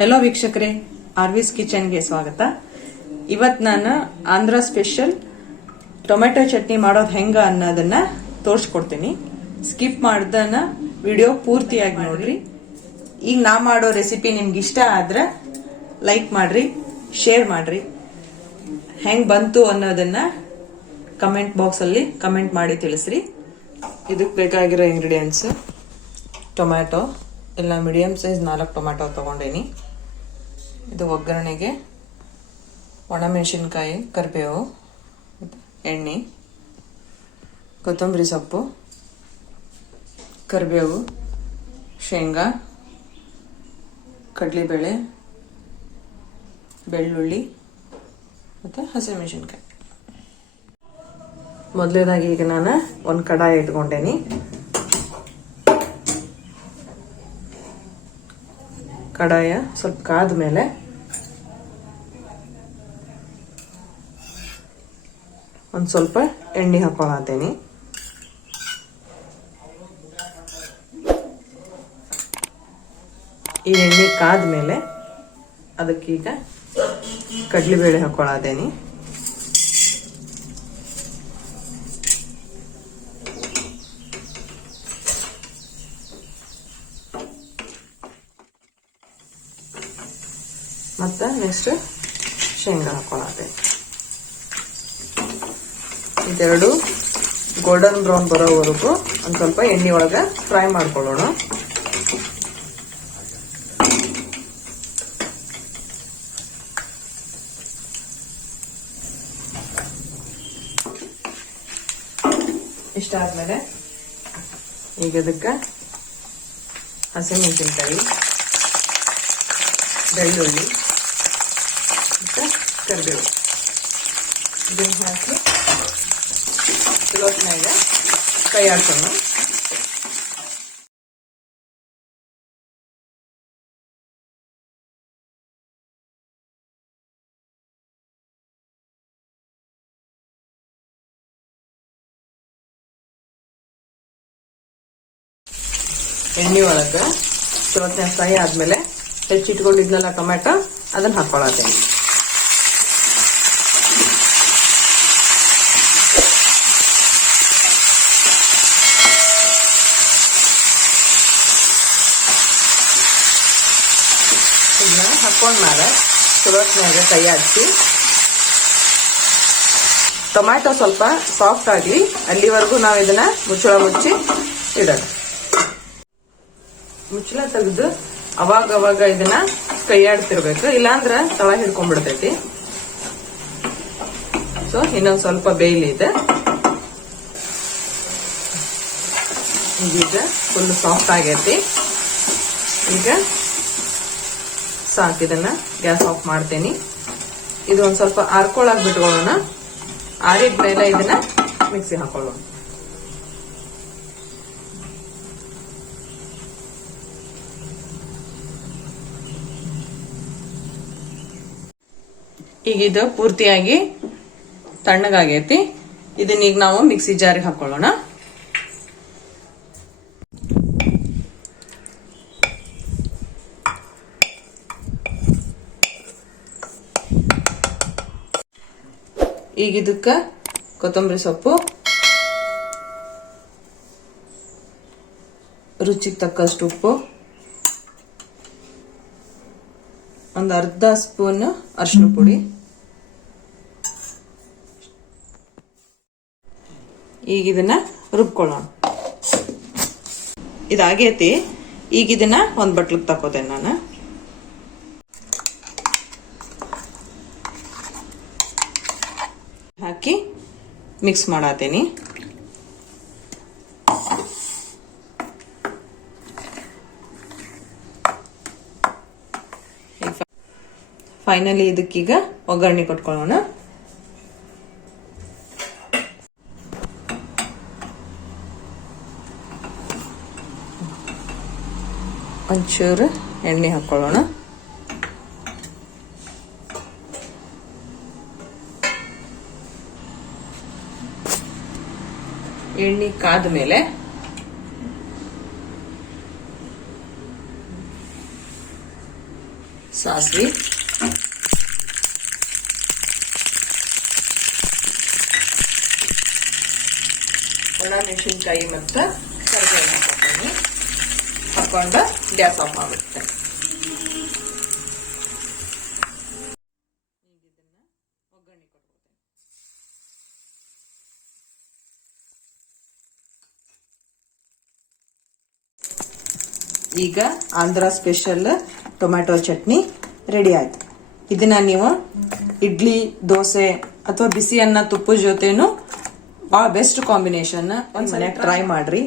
Hello ವೀಕ್ಷಕರೇ, ಆರ್ವಿಸ್ ಕಿಚನ್ಗೆ ಸ್ವಾಗತ. ಇವತ್ತು ನಾನು ಆಂಧ್ರ ಸ್ಪೆಷಲ್ ಟೊಮೆಟೊ ಚಟ್ನಿ ಮಾಡೋದು ಹೆಂಗ ಅನ್ನೋದನ್ನ ತೋರಿಸ್ಕೊಡ್ತೀನಿ. ಸ್ಕಿಪ್ ಮಾಡ್ದನ ವಿಡಿಯೋ ಪೂರ್ತಿಯಾಗಿ ನೋಡ್ರಿ. ಈಗ ನಾ ಮಾಡೋ ರೆಸಿಪಿ ನಿಮ್ಗೆ ಇಷ್ಟ ಆದ್ರೆ ಲೈಕ್ ಮಾಡ್ರಿ, ಶೇರ್ ಮಾಡ್ರಿ. ಹೆಂಗ್ ಬಂತು ಅನ್ನೋದನ್ನ ಕಮೆಂಟ್ ಬಾಕ್ಸ್ ಅಲ್ಲಿ ಕಮೆಂಟ್ ಮಾಡಿ ತಿಳಿಸ್ರಿ. ಇದಕ್ಕೆ ಬೇಕಾಗಿರೋ ಇಂಗ್ರೀಡಿಯೆಂಟ್ಸ್: ಟೊಮ್ಯಾಟೊ ಎಲ್ಲ ಮೀಡಿಯಂ ಸೈಜ್ 4 ಟೊಮ್ಯಾಟೊ ತಗೊಂಡೇನಿ. ಇದು ಒಗ್ಗರಣೆಗೆ ಒಣಮೆಣಸಿನ್ಕಾಯಿ, ಕರಿಬೇವು, ಎಣ್ಣೆ, ಕೊತ್ತಂಬರಿ ಸೊಪ್ಪು, ಕರಿಬೇವು, ಶೇಂಗಾ, ಕಡಲೆಬೇಳೆ, ಬೆಳ್ಳುಳ್ಳಿ ಮತ್ತು ಹಸಿಮೆಣಸಿನ್ಕಾಯಿ. ಮೊದಲನೇದಾಗಿ ಈಗ ನಾನು ಒಂದು ಕಡಾಯಿ ಇಟ್ಕೊಂಡೇನಿ. ಕಡಾಯ ಸ್ವಲ್ಪ ಕಾದ ಮೇಲೆ ಒಂದು ಸ್ವಲ್ಪ ಎಣ್ಣೆ ಹಾಕೊಳ್ಳತ್ತೇನಿ. ಈ ಎಣ್ಣೆ ಕಾದ ಮೇಲೆ ಅದಕ್ಕೀಗ ಕಡಲೆಬೇಳೆ ಹಾಕೊಳ್ಳತ್ತೇನಿ. ಮತ್ತು ನೆಕ್ಸ್ಟ್ ಶೇಂಗಾ ಹಾಕೊಳ್ಳತ್ತೇನೆ. ಇದೆರಡು ಗೋಲ್ಡನ್ ಬ್ರೌನ್ ಬರೋವರೆಗೂ ಒಂದು ಸ್ವಲ್ಪ ಎಣ್ಣೆ ಒಳಗೆ ಫ್ರೈ ಮಾಡ್ಕೊಳ್ಳೋಣ. ಇಷ್ಟ ಆದ್ಮೇಲೆ ಈಗ ಅದಕ್ಕೆ ಹಸಿಮೆಣಸಿನ್ಕಾಯಿ, ಬೆಳ್ಳುಳ್ಳಿ ಮತ್ತು ಕರಿಬೇವು ಇದನ್ನು ಹಾಕಿ ಚಲೋತ್ನಾಗ ಕೈ ಆಡ್ಸೋಣ. ಎಣ್ಣೆ ಒಳಗೆ ಚಲೋತ್ನಾಗ ಫ್ರೈ ಆದ್ಮೇಲೆ ಹೆಚ್ಚಿಟ್ಕೊಂಡಿದ್ನಲ್ಲ ಟೊಮ್ಯಾಟೊ ಅದನ್ನ ಹಾಕೊಳ್ಳತ್ತೇನೆ. ಇದನ್ನ ಹಾಕೊಂಡ್ಮೇಲೆ ಚಲೋತ್ನಾಗ ಕೈ ಆಡಿಸಿ ಟೊಮ್ಯಾಟೊ ಸ್ವಲ್ಪ ಸಾಫ್ಟ್ ಆಗಲಿ ಅಲ್ಲಿವರೆಗೂ ನಾವು ಇದನ್ನ ಮುಚ್ಚಳ ಮುಚ್ಚಿ ಇಡೋಣ. ಮುಚ್ಚಳ ತೆಗೆದು ಅವಾಗ ಇದನ್ನ ಕೈಯಾಡ್ತಿರ್ಬೇಕು, ಇಲ್ಲಾಂದ್ರ ತಳ ಹಿಡ್ಕೊಂಡ್ಬಿಡ್ತೈತಿ. ಸೊ ಇನ್ನೊಂದ್ ಸ್ವಲ್ಪ ಬೇಯ್ಲಿ ಇದೆ. ಈಗ ಫುಲ್ ಸಾಫ್ಟ್ ಆಗೈತಿ. ಈಗ ಸಾಕು, ಇದನ್ನ ಗ್ಯಾಸ್ ಆಫ್ ಮಾಡ್ತೇನಿ. ಇದು ಒಂದ್ ಸ್ವಲ್ಪ ಆರ್ಕೊಳಕ್ ಬಿಟ್ಕೊಳ್ಳೋಣ. ಆರಿದ್ಮೇಲೆ ಇದನ್ನ ಮಿಕ್ಸಿ ಹಾಕೊಳ್ಳೋಣ. ಈಗ ಇದು ಪೂರ್ತಿಯಾಗಿ ತಣ್ಣಗಾಗೈತಿ. ಇದನ್ನ ಈಗ ನಾವು ಮಿಕ್ಸಿ ಜಾರಿಗೆ ಹಾಕೊಳ್ಳೋಣ. ಈಗ ಇದಕ್ಕ ಕೊತ್ತಂಬರಿ ಸೊಪ್ಪು, ರುಚಿಗೆ ತಕ್ಕಷ್ಟು ಉಪ್ಪು, ಒಂದು ಅರ್ಧ ಸ್ಪೂನ್ ಅರಿಶಿನ ಪುಡಿ, ಈಗ ಇದನ್ನ ರುಬ್ಕೊಳ್ಳೋಣ. ಇದಾಗೈತಿ. ಈಗ ಇದನ್ನ ಒಂದ್ ಬಟ್ಲಿಗೆ ತಕೋತೇನೆ ನಾನು. ಹಾಕಿ ಮಿಕ್ಸ್ ಮಾಡತ್ತೇನಿ. ಫೈನಲಿ ಇದಕ್ಕೀಗ ಒಗ್ಗರಣೆ ಕೊಟ್ಕೊಳ್ಳೋಣ. ಒಂಚೂರು ಎಣ್ಣೆ ಹಾಕೊಳ್ಳೋಣ. ಎಣ್ಣೆ ಕಾದ ಮೇಲೆ ಸಾಸಿವೆ, ಒಣಮೆಣಸಿನಕಾಯಿ ಮತ್ತು ಕರಿಬೇವು ಹಾಕೊಂಡು ಗ್ಯಾಸ್ ಆಫ್ ಆಗುತ್ತೆ. ಈಗ Andhra special tomato chutney ready ಆಯ್ತು. ಇದನ್ನ ನೀವು ಇಡ್ಲಿ, ದೋಸೆ ಅಥವಾ ಬಿಸಿ ಅನ್ನ ತುಪ್ಪದ ಜೊತೆನು ಭಾಳ ಬೆಸ್ಟ್ ಕಾಂಬಿನೇಷನ್. ಒಂದ್ ಮನ್ಯಾಗ ಟ್ರೈ ಮಾಡ್ರಿ.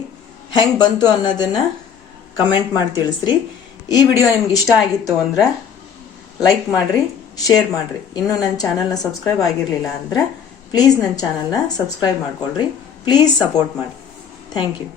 ಹೆಂಗ್ ಬಂತು ಅನ್ನೋದನ್ನ ಕಮೆಂಟ್ ಮಾಡಿ ತಿಳಿಸ್ರಿ. ಈ ವಿಡಿಯೋ ನಿಮ್ಗೆ ಇಷ್ಟ ಆಗಿತ್ತು ಅಂದ್ರೆ ಲೈಕ್ ಮಾಡ್ರಿ, ಶೇರ್ ಮಾಡ್ರಿ. ಇನ್ನು ನನ್ನ ಚಾನಲ್ನ ಸಬ್ಸ್ಕ್ರೈಬ್ ಆಗಿರ್ಲಿಲ್ಲ ಅಂದ್ರೆ ಪ್ಲೀಸ್ ನನ್ನ ಚಾನಲ್ನ ಸಬ್ಸ್ಕ್ರೈಬ್ ಮಾಡ್ಕೊಳ್ರಿ. ಪ್ಲೀಸ್ ಸಪೋರ್ಟ್ ಮಾಡಿ. Thank you.